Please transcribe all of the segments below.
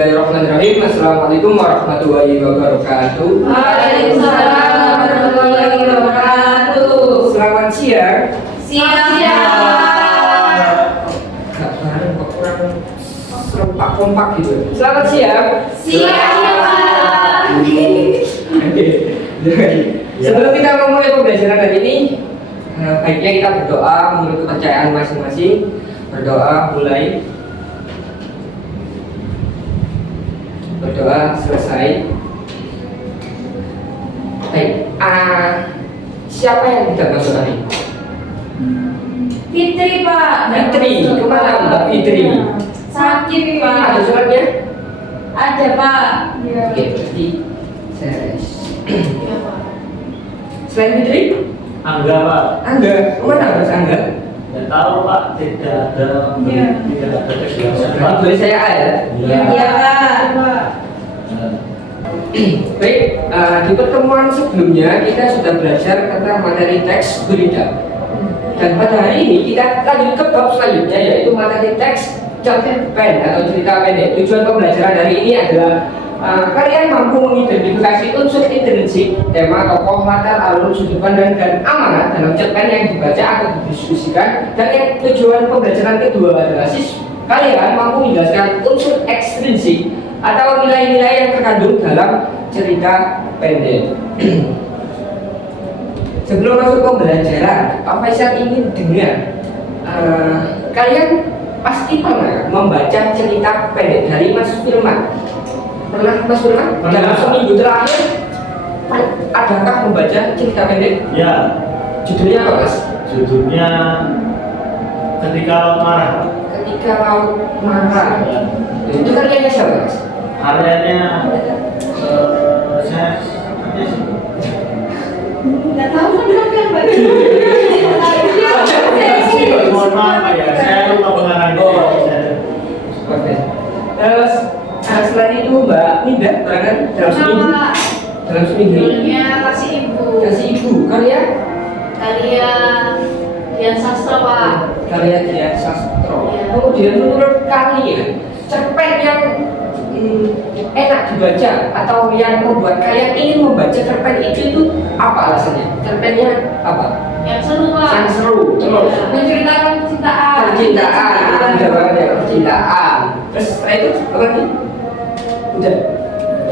Bismillahirrahmanirrahim. Assalamualaikum warahmatullahi wabarakatuh. Waalaikumsalam warahmatullahi wabarakatuh. Selamat siang. Siang. Gak bareng kok kurang serempak kompak gitu. Selamat siang. Siang, Pak. Sebelum kita memulai pembelajaran hari ini, baiknya kita berdoa menurut kepercayaan masing-masing. Berdoa mulai. Berdoa selesai. Baik, siapa yang tidak masuk hari? Fitri, Pak. Fitri, kemana Mbak Fitri? Sakit, Pak. Ada suratnya? Ada, Pak. Iya. Oke, berarti saya. Iya, Pak. Selain Fitri? Angga, Pak. Angga, kemana Mas Angga? Tidak tahu, Pak. Tidak ada kegiatan, Pak. Boleh saya A ya? Iya, Pak. Baik, di pertemuan sebelumnya kita sudah belajar tentang materi teks berita. Dan pada hari ini kita lanjut ke bab selanjutnya, yaitu materi teks cerpen atau cerita pendek. Tujuan pembelajaran hari ini adalah kalian mampu mengidentifikasi unsur intrinsik, tema, tokoh, latar, alur, sudut pandang, dan amanat dalam cerpen yang dibaca atau didiskusikan. Dan yang tujuan pembelajaran kedua adalah kalian mampu menjelaskan unsur ekstrinsik atau nilai-nilai yang terkandung dalam cerita pendek. Sebelum masuk pembelajaran, Pak Faisal ingin dengar, kalian pasti pernah membaca cerita pendek dari Mas Firman. Pernah Mas Firman? Pernah. Dalam seminggu terakhir, adakah membaca cerita pendek? Ya, Judulnya apa Mas? judulnya Ketika Laut Marah. Ketika Laut Marah. Ya. Itu karyanya siapa Mas? Karyanya saya sih. Enggak tahu kan yang baca. Mohon maaf, Pak, ya. Saya lupa pengarangnya. Oke. Terus selain itu Mbak Ninda barangkali dalam seminggu. Pak. Dalam seminggu ini Judulnya Kasih Ibu. kasih ibu karya Dian Sastra, Pak. karya Dian Sastro. Iya. Kemudian menurut kalian cerpen yang enak dibaca atau yang membuat kalian ingin membaca cerpen itu apa alasannya? Cerpennya apa? Yang seru, Pak. Yang seru, terus Menceritakan percintaan. percintaan, ada banget ya percintaan. Terus setelah itu apa lagi? Udah.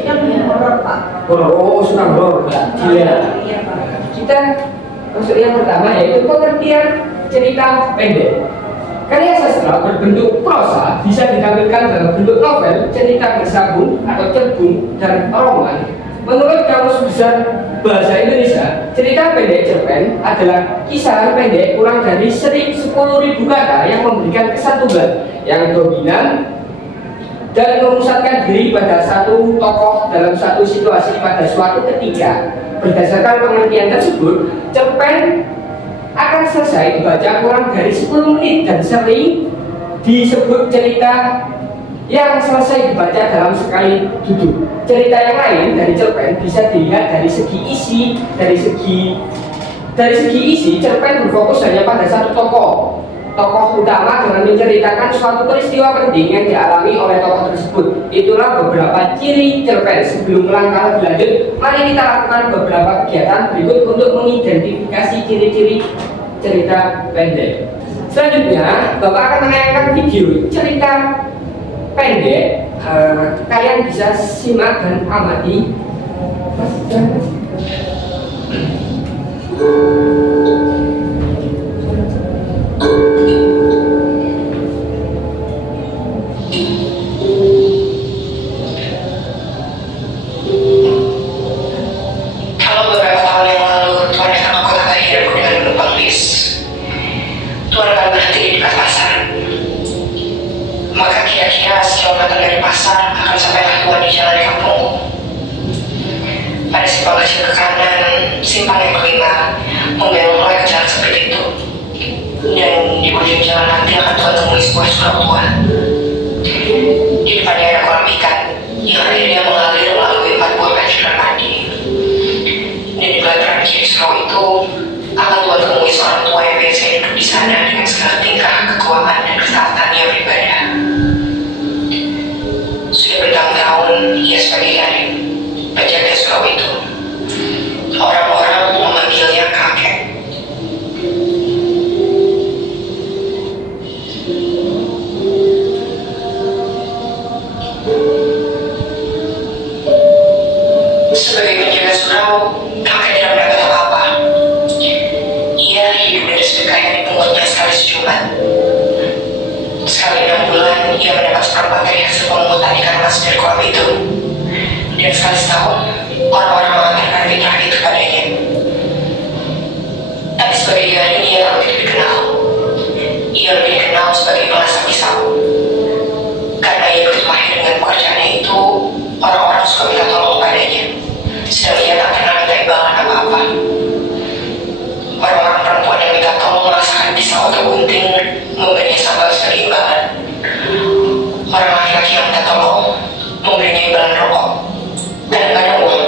Yang horor, Pak. Oh, suka horor, Mbak. Iya. Iya, Pak. Kita masuk yang pertama yaitu pengertian cerita pendek. Karya sastra berbentuk prosa bisa ditampilkan dalam bentuk novel, cerita bersambung atau cerbung, dan roman. Menurut Kamus Besar Bahasa Indonesia, cerita pendek cerpen adalah kisahan pendek kurang dari 10.000 kata yang memberikan kesatuan yang dominan dan memusatkan diri pada satu tokoh dalam satu situasi pada suatu ketika. Berdasarkan pengertian tersebut, cerpen akan selesai dibaca kurang dari 10 menit dan sering disebut cerita yang selesai dibaca dalam sekali duduk. Cerita yang lain dari cerpen bisa dilihat dari segi isi. Dari segi isi, cerpen berfokus hanya pada satu tokoh utama dengan menceritakan suatu peristiwa penting yang dialami oleh tokoh tersebut. Itulah beberapa ciri cerpen. Sebelum melangkah lebih lanjut, mari kita lakukan beberapa kegiatan berikut untuk mengidentifikasi ciri-ciri cerita pendek. Selanjutnya, Bapak akan menayangkan video cerita pendek. Kalian bisa simak dan amati. Kalau beberapa tahun yang lalu Tuhan akan mengkotakkan hidupku dengan menumpang bis, Tuhan akan berhenti di dekat pasar. Maka kira-kira sekilometer dari pasar akan sampailah Tuhan di jalan kampungku. Pada simpang kecil ke kanan, simpang yang kelima membelok mulai ke jalan sempit itu. Dan di ujung jalan nanti akan Tuhan temui sebuah surau tua. Di depannya ada kolam ikan yang akhirnya mengalir melalui 4 buah pancuran mandi. Dan di belakang kiri surau itu akan Tuhan temui seorang tua yang biasa duduk di sana dengan segala tingkah, kekuatan, dan ketaatan yang beribadah. Sudah bertahun Sebagai gading ia tak begitu dikenal. Ia lebih dikenal sebagai pengasah pisau. Karena ia begitu mahir dengan pekerjaannya itu, orang-orang suka minta tolong kepadanya. Sedang ia tak pernah minta imbalan apa-apa. Orang-orang perempuan yang minta tolong mengasahkan pisau atau gunting memberinya sambal sebagai imbalan. Orang laki-laki yang minta tolong memberinya imbalan rokok, kadang-kadang uang.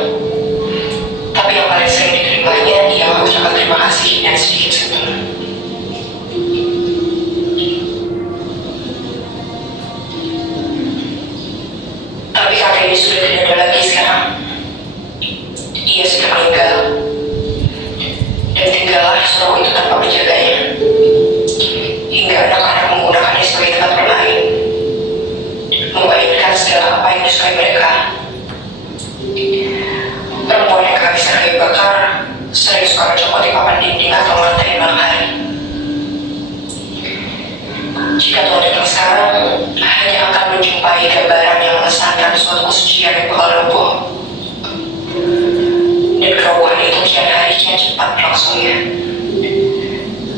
Tapi yang paling sering diterimanya ialah ucapan terima kasih dan sedikit sentuhan. Tapi kakek ini sudah tidak ada lagi sekarang. Ia sudah meninggal. Dan tinggallah surau itu tanpa penjaganya. Hingga anak-anak menggunakannya sebagai tempat bermain, memainkan segala apa yang disukai mereka. Perempuan yang kehabisan kayu bakar sering suka mencopot di papan dinding atau lantai malam hari. Jika Tuhan datang sekarang, hanya akan menjumpai gambaran yang mengesankan suatu kesucian yang bakal lumpuh. Dan keruuhan itu kian hari kian cepat berlangsungnya.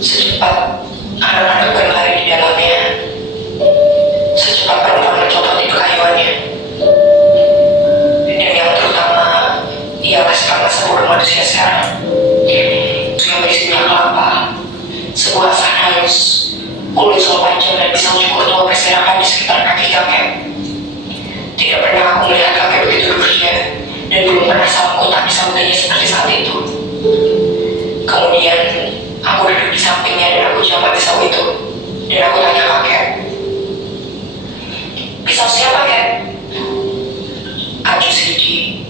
Secepat anak-anak berlari di dalamnya, secepat perempuan mencopot di kekayuannya. Dan yang terutama ialah masa bodoh manusia sekarang. Itu yang berisi minyak kelapa, sebuah asah halus, kulit sol panjang dan pisau cukur tua berserakan di sekitar kaki kakek. Tidak pernah aku melihat kakek begitu bekerja, dan belum pernah salahku tak bisa melihatnya seperti saat itu. Kemudian aku duduk di sampingnya dan aku jamah pisau itu, dan aku tanya kakek, "Pisau siapa, kek?" "Aju Sidi."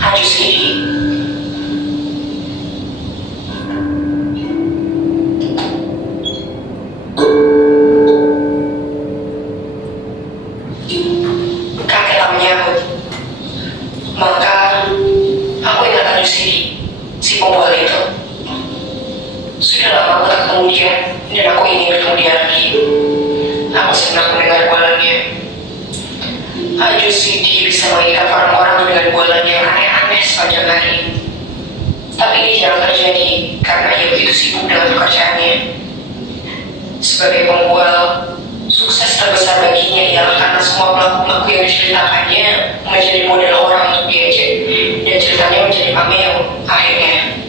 "Aju Sidi." Kakek tak menyahut. Maka aku ingat Aju Sidi, si pembual itu. Sudah lama aku tak ketemu dia, dan aku ingin bertemu dia lagi. Aku senang mendengar bualannya. Aju Sidi bisa mengikat orang-orang dengan bualan yang aneh-aneh sepanjang hari. Tapi ini jarang terjadi karena ia begitu sibuk dengan pekerjaannya. Sebagai pembual, sukses terbesar baginya ialah karena semua pelaku-pelaku yang diceritakannya menjadi model orang untuk diejek, dan ceritanya menjadi pameo akhirnya.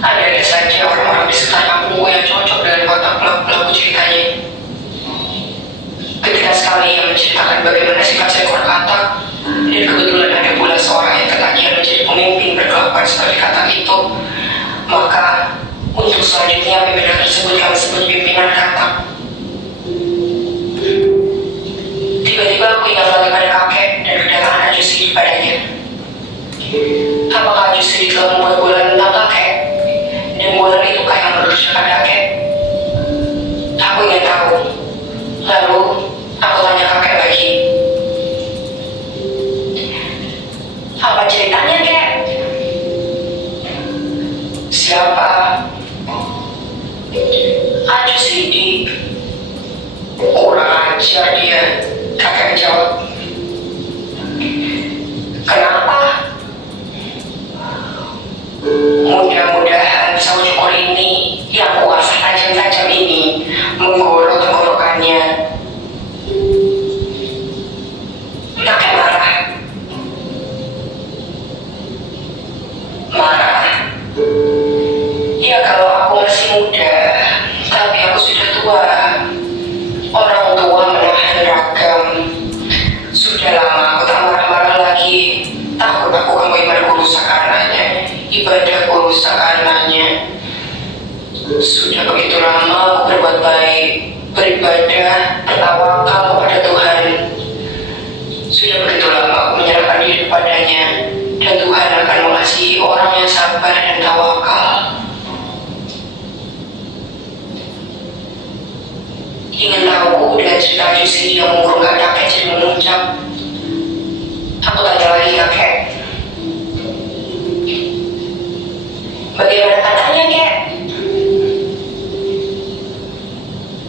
Ada saja orang-orang di sekitar kampungku yang cocok dengan watak pelaku-pelaku ceritanya. Ketika sekali ia menceritakan bagaimana sikap seekor katak, dan kebetulan ada pula seorang yang ketagihan menjadi pemimpin berkelakuan seperti katak itu, maka untuk selanjutnya pimpinan tersebut kami sebut pimpinan katak. Tiba-tiba aku ingat lagi pada kakek dan kedatangan Aju Sidi padanya. Apakah Aju Sidi telah membuat bualan tentang kakek? Dan bualan itu kah yang mengerjakan kakek? Aku ingin tahu. Lalu aku tanya kakek lagi, "Apa ceritanya, kek?" "Siapa?" "Aju Sidi." "Kurang ajar dia," kakek menjawab. "Kenapa?" "Mudah-mudahan pisau cukur ini yang kuasah tajam-tajam ini menggorok tenggorokannya." Kakek marah. "Marah? Ya kalau aku masih muda, tapi aku sudah tua. Orang tua menahan ragam. Sudah lama aku tak marah-marah lagi. Takut aku kamu ibadahku rusak karenanya. Ibadahku rusak karenanya. Sudah begitu lama aku berbuat baik, beribadah, bertawakal kepada Tuhan. Sudah begitu lama aku menyerahkan diri kepadanya, dan Tuhan akan mengasihi orang yang sabar dan tawakal. Ingin tahu dengan cerita Aju Sidi yang mengurungkan kakek jadi memuncak? Aku tanya lagi kakek, "Bagaimana katanya, kek?"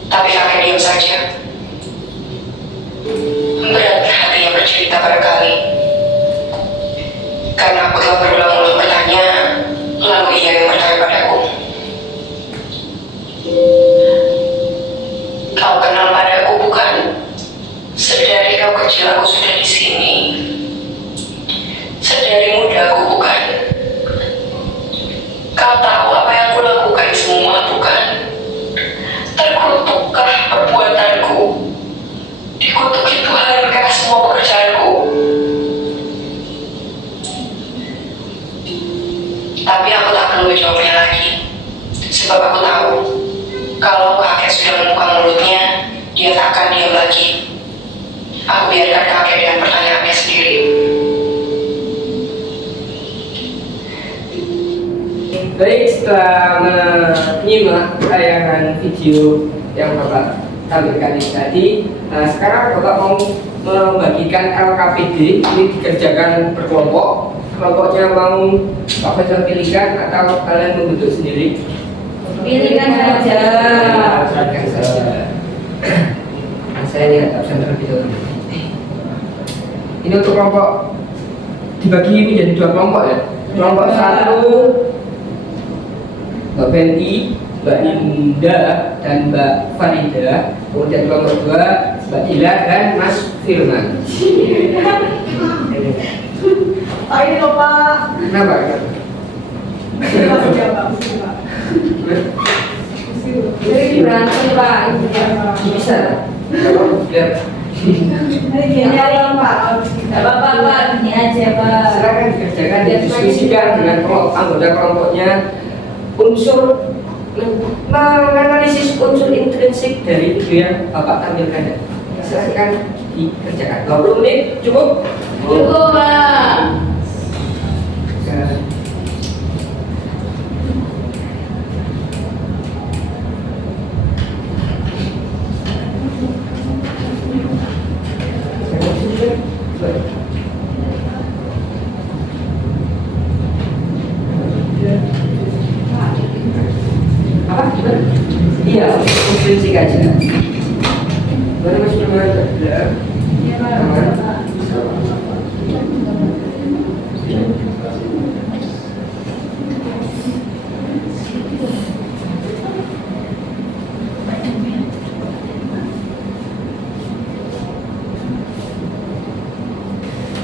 Tapi kakek diam saja. Berat hatinya bercerita barangkali, karena aku telah berulang-ulang bertanya, lalu ia yang bertanya pada kecil aku sudah di sini. Sedari muda aku bukan. Kau tahu apa yang kulakukan semua bukan? Terkutukkah perbuatanku? Dikutuki Tuhankah semua pekerjaanku? Tapi aku tak perlu menjawabnya lagi. Sebab aku tahu, kalau kakek sudah membuka mulutnya, dia tak akan diam lagi. Aku biarkan kakek dengan pertanyaannya sendiri. Baik, setelah menyimak tayangan video yang Bapak tampilkan ini tadi, sekarang Bapak mau membagikan LKPD. Ini dikerjakan berkelompok. Kelompoknya mau Pak Faisal pilihkan atau kalian membentuk sendiri? Pilihkan saja. Pilihkan saja. Saya lihat absen terlebih dahulu. Ini untuk kelompok dibagi menjadi 2 kelompok ya. Kelompok 1 Mbak Fenty, Mbak Indah, dan Mbak Farida. Kemudian kelompok 2 Mbak Dila dan Mas Firman. Oh ini loh Pak. Kenapa? Jadi berantem Pak. Bisa. Kalau biar Ini aja Pak. Tidak apa-apa Pak. Ini aja Pak. silakan dikerjakan, didiskusikan dengan anggota kelompoknya. Unsur menganalisis unsur intrinsik dari video yang Bapak tampilkan. Silakan dikerjakan. 20 menit cukup? Cukup Pak. Apa? Gimana? Iya, intrinsik aja. Gimana Mas Firman? Iya Pak. Aman?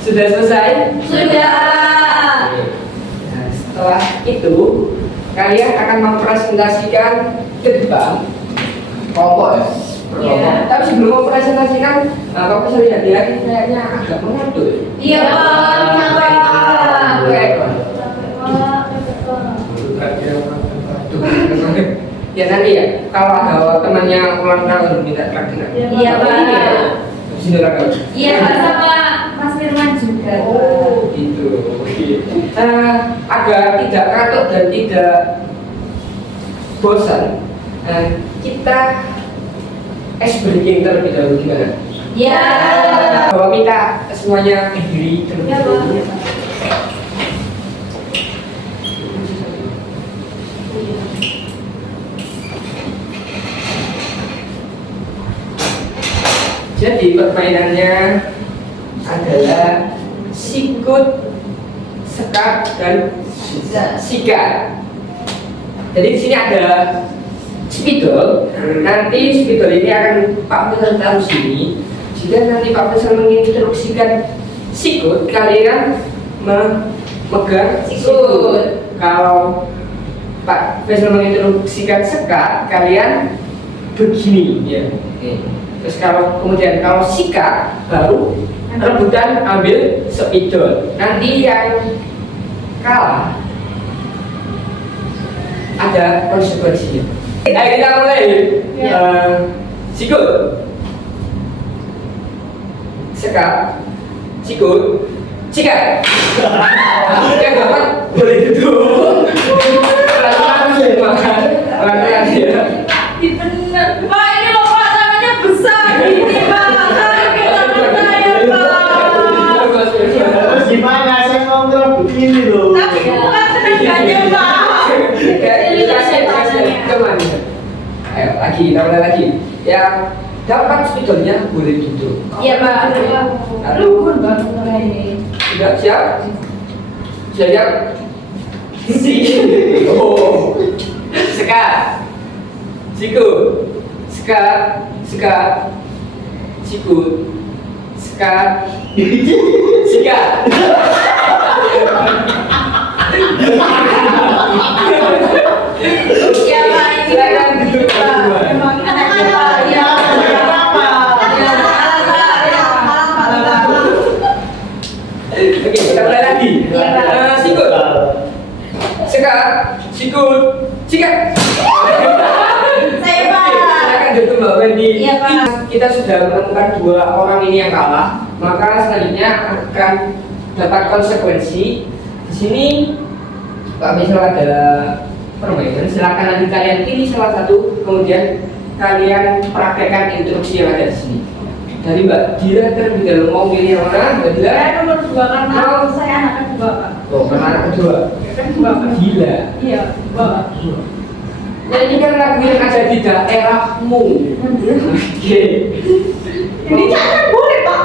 Sudah selesai? Sudah. Nah, setelah itu kalian akan mempresentasikan ke depan kelompok ya. Kelompok. Iya. Tapi sebelum mempresentasikan, Bapak bisa lihat ya, ini kayaknya agak mengaduk. Iya Pak. Iya Pak. Oke. Pak. Ya nanti ya, kalau ada temannya ulang tahun minta traktir. Iya Pak. Sini rakam. Iya Pak sama Mas Firman juga. Oh, gitu. Agar tidak katuk dan tidak bosan, kita ice breaking terlebih dahulu gimana? Ya. Bahwa minta semuanya berdiri terlebih Ya, dahulu. Pak. Jadi permainannya adalah sikut, sekat, dan sikat. Jadi di sini ada spidol. Nanti spidol ini akan Pak Faisal taruh sini. Jika nanti Pak Faisal menginstruksikan sikut, kalian memegang sikut. Kalau Pak Faisal menginstruksikan sekat, kalian begini ya. Terus kalau sikat baru rebutan ambil spidol. Nanti yang kalah ada konsekuensinya. Ayo kita mulai. Sikut, sekat, sikut, sikat. Yang dapat boleh duduk. Pelan-pelan makan, pelan-pelan ya. Bener. Pak ini loh Pak tangannya besar gini Pak. Sakit tangan saya Pak. Terus gimana saya ngobrol begini loh. Tapi bukan tenaganya Pak. Kemana? Ayo lagi, kita mulai lagi. Yang dapat spidolnya boleh duduk. Iya Pak. Luhur banget ini. Sudah siap? Sudah siap? Oh, sekat, sikut, sekat, sikut, Sikat. Sikat. Iya Pak, ini Silakan duduk berdua. Emang anaknya Pak, iya. Oke, kita mulai lagi. Iya, Pak. Sikut. Sikat. Sikut. Sikat. Saya Pak. Oke, silakan duduk Mbak Wendy. Iya, Pak. Kita sudah menemukan 2 orang ini yang kalah, maka selanjutnya akan dapat konsekuensi. Di sini Pak Misal ada permainan. Silakan nanti kalian pilih salah satu, kemudian kalian praktekkan instruksi yang ada di sini. Dari Mbak Dira terlebih dahulu, mau pilih yang mana? Mbak Dira? Saya nomor 2 karena saya anak kedua Pak. Oh, karena anak kedua. Kedua Pak. Gila. Iya, Pak. Nyanyikan lagu yang ada di daerahmu. Oke. Ini jangan boleh Pak.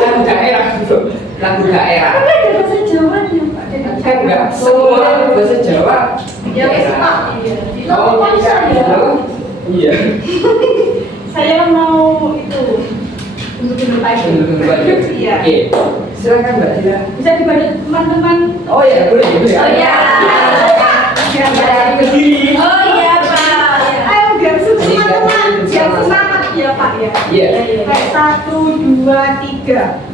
Lagu daerah, bro. Lagu daerah. Tapi ada bahasa Jawanya Pak. Kan enggak semua bahasa Jawa. Ya wes Pak. Iya. Oh, Bisa ya. Iya. Saya mau itu dulu pagi. Iya. Oke. Silakan Mbak Dira. Bisa dibantu teman-teman. Oh ya, boleh, boleh. Oh iya. Ke sini. Oh iya Pak. Ayo biar teman-teman, biar semangat ya Pak ya. Iya. Kayak 1, 2, 3.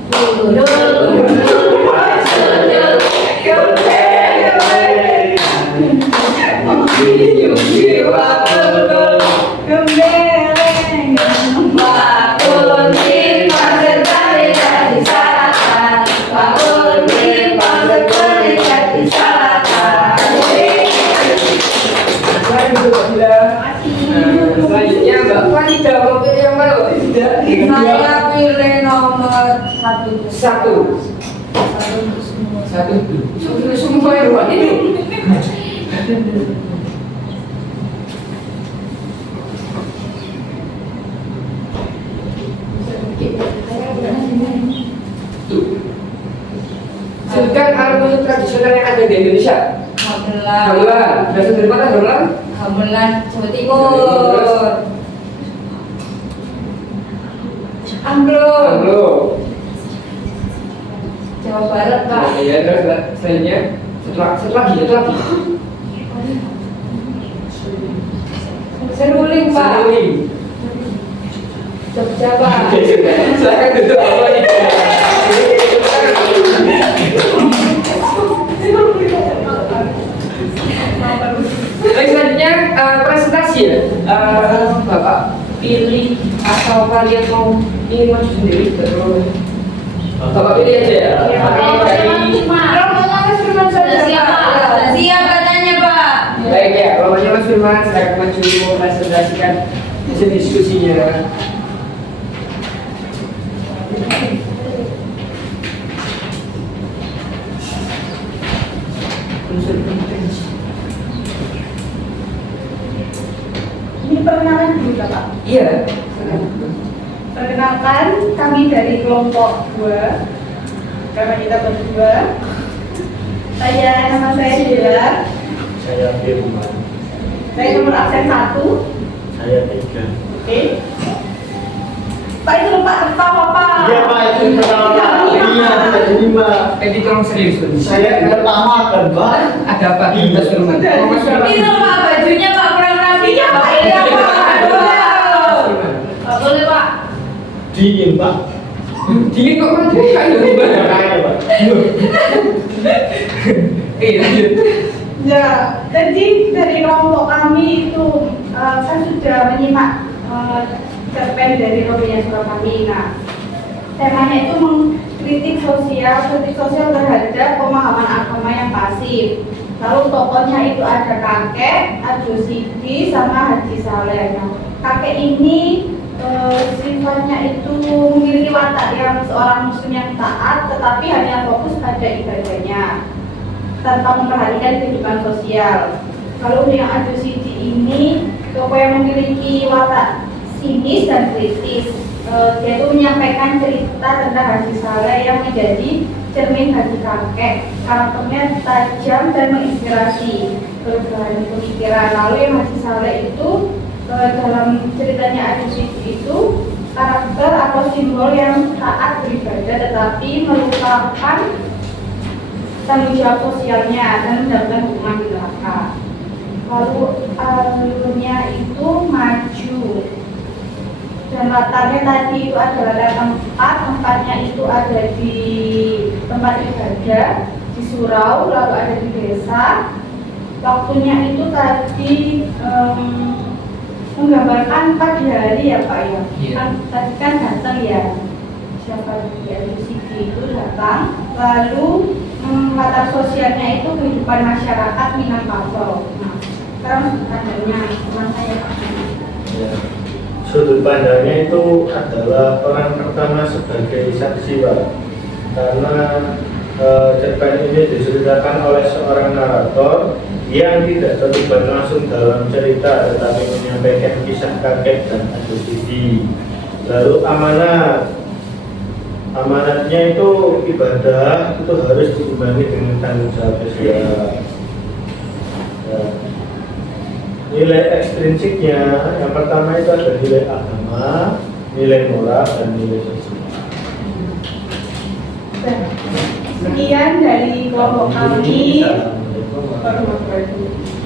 Selanjutnya Mbak Farida mau pilih yang mana Mbak? Saya pilih nomor 1. Satu. Satu. Semua yang buat ini. Sebutkan alat musik tradisional yang ada di Indonesia. Gamelan. Berasal dari mana gamelan? Gamelan Jawa Timur. Angklung Anglo. Jawa Barat Pak. Iya, terus selanjutnya satu lagi. Seruling Pak. Seruling. Jogja Pak. Oke, sudah. Silakan duduk apa nih? Baik, selanjutnya presentasi ya. Bapak pilih atau kalian mau ingin maju sendiri? Bapak pilih aja ya. Iya, Pak. Dari Rombongan Mas Firman saja. Siap katanya Pak. baik ya, rombongan Mas Firman silakan maju presentasikan hasil diskusinya. Unsur kompetensi. Ini perkenalan dulu Pak. Iya. Perkenalkan, kami dari kelompok 2. Karena kita berdua. Nama saya Dila. Saya Firman. Saya nomor absen 1. Saya 3. Oke. Pak itu lupa ketawa Pak. Iya Pak, itu pertama kali. Iya, tidak terima. Jadi tolong serius dulu. Saya pertama kan Pak. Ada apa di Mas Firman? Oh, Mas Firman. Itu Pak bajunya Pak kurang rapi ya Pak. Iya Pak. Pak boleh Pak. Dingin Pak. Dingin kok kan kayu gimana? Makanya Pak. Lanjut. Ya, jadi dari kelompok kami itu saya sudah menyimak cerpen dari Robinya Surakami. Nah, temanya itu mengkritik sosial terhadap pemahaman agama yang pasif. Lalu tokohnya itu ada kakek, Adu Sidi, sama Haji Saleh. Nah, kakek ini sifatnya itu memiliki watak yang seorang muslim yang taat, tetapi hanya fokus pada ibadahnya tanpa memperhatikan kehidupan sosial. Kalau yang Adu Sidi ini tokoh yang memiliki watak sinis dan kritis. Dia itu menyampaikan cerita tentang Haji Saleh yang menjadi cermin bagi kakek. Karakternya tajam dan menginspirasi, berbahan pemikiran. Lalu yang Haji Saleh itu dalam ceritanya Adu Sidi itu karakter atau simbol yang taat beribadah tetapi melupakan tanggung jawab sosialnya dan mendapatkan hukuman di neraka. Lalu alurnya itu maju dan latarnya tadi itu adalah tempatnya itu ada di tempat ibadah di surau, lalu ada di desa. Waktunya itu tadi menggambarkan pagi hari ya Pak ya. Iya. Tadi kan datang ya, siapa di LCD itu datang, lalu latar sosialnya itu kehidupan masyarakat Minangkabau. Nah, sekarang sudut pandangnya teman saya Pak. Ya. Sudut pandangnya itu adalah orang pertama sebagai saksi Pak, karena cerpen ini diceritakan oleh seorang narator yang tidak terlibat langsung dalam cerita tetapi menyampaikan kisah kakek dan adik. Lalu amanatnya itu ibadah itu harus diimbangi dengan tanggung jawab sosial. Nilai ekstrinsiknya yang pertama itu ada nilai agama, nilai moral, dan nilai sosial. Sekian dari kelompok kami.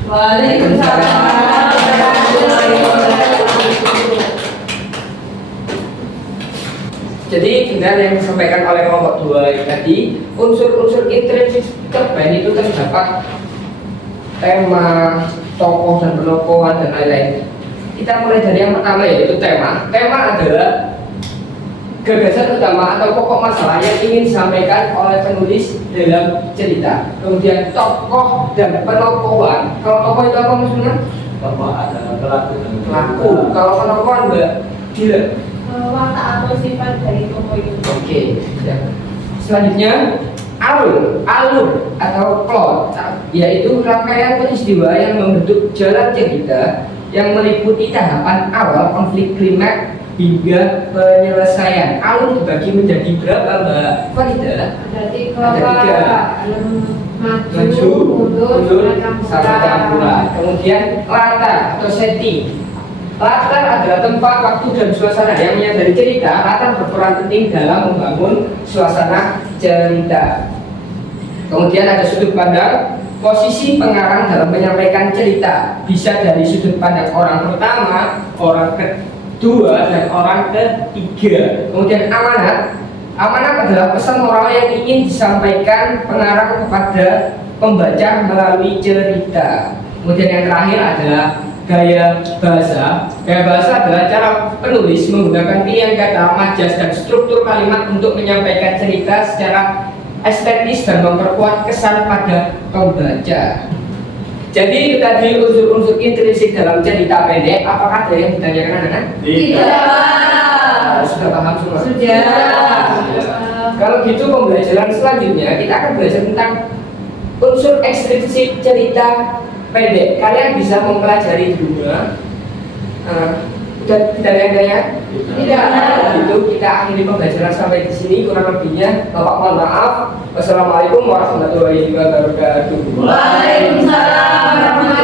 Waalaikumsalam warahmatullahi wabarakatuh. Jadi benar yang disampaikan oleh kelompok 2 tadi, unsur-unsur intrinsik cerpen itu terdapat tema, tokoh dan penokohan dan lain-lain. Kita mulai dari yang pertama yaitu tema. Tema adalah gagasan utama atau pokok masalah yang ingin disampaikan oleh penulis dalam cerita. Kemudian tokoh dan penokohan. Kalau tokoh itu apa maksudnya? Bapak ada pelaku dan Pelaku. Kalau penokohan Mbak Dila. Watak atau sifat dari tokoh itu. Oke. Ya. Selanjutnya alur atau plot, yaitu rangkaian peristiwa yang membentuk jalan cerita yang meliputi tahapan awal, konflik, klimaks hingga penyelesaian. Alur dibagi menjadi berapa Mbak Farida? Ada tiga. Ada tiga. Maju, mundur, sama campuran. Kemudian latar atau setting. Latar adalah tempat, waktu, dan suasana yang menyadari cerita. Latar berperan penting dalam membangun suasana cerita. Kemudian ada sudut pandang. Posisi pengarang dalam menyampaikan cerita bisa dari sudut pandang orang pertama, orang kedua, dan orang ketiga. Kemudian amanat. Amanat adalah pesan moral yang ingin disampaikan pengarang kepada pembaca melalui cerita. Kemudian yang terakhir adalah gaya bahasa. Gaya bahasa adalah cara penulis menggunakan pilihan kata, majas, dan struktur kalimat untuk menyampaikan cerita secara estetis dan memperkuat kesan pada pembaca. Jadi itu tadi unsur-unsur intrinsik dalam cerita pendek. Apakah ada yang ditanyakan anak-anak? Tidak. Sudah paham semua? Sudah. Kalau gitu pembelajaran selanjutnya kita akan belajar tentang unsur ekstrinsik cerita pendek. Kalian bisa mempelajari di rumah. Tidak ada yang tanya? Tidak. Itu kita akhiri pembelajaran sampai di sini. Kurang lebihnya Bapak mohon maaf. Wassalamualaikum warahmatullahi wabarakatuh. Waalaikumsalam warahmatullahi